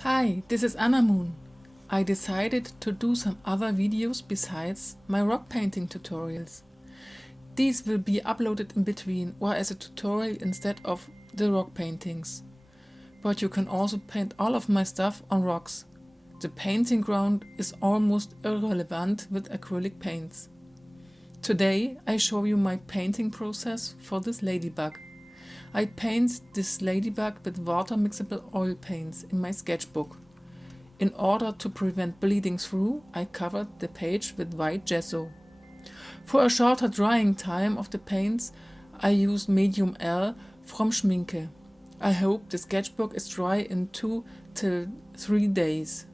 Hi, this is Anna Moon. I decided to do some other videos besides my rock painting tutorials. These will be uploaded in between or as a tutorial instead of the rock paintings. But you can also paint all of my stuff on rocks. The painting ground is almost irrelevant with acrylic paints. Today I show you my painting process for this ladybug. I paint this ladybug with water mixable oil paints in my sketchbook. In order to prevent bleeding through, I covered the page with white gesso. For a shorter drying time of the paints, I use medium L from Schminke. I hope the sketchbook is dry in 2 till 3 days.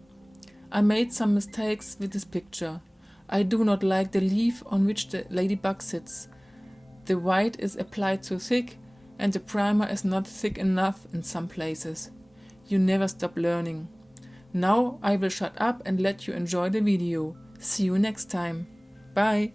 I made some mistakes with this picture. I do not like the leaf on which the ladybug sits. The white is applied too thick and the primer is not thick enough in some places. You never stop learning. Now I will shut up and let you enjoy the video. See you next time. Bye!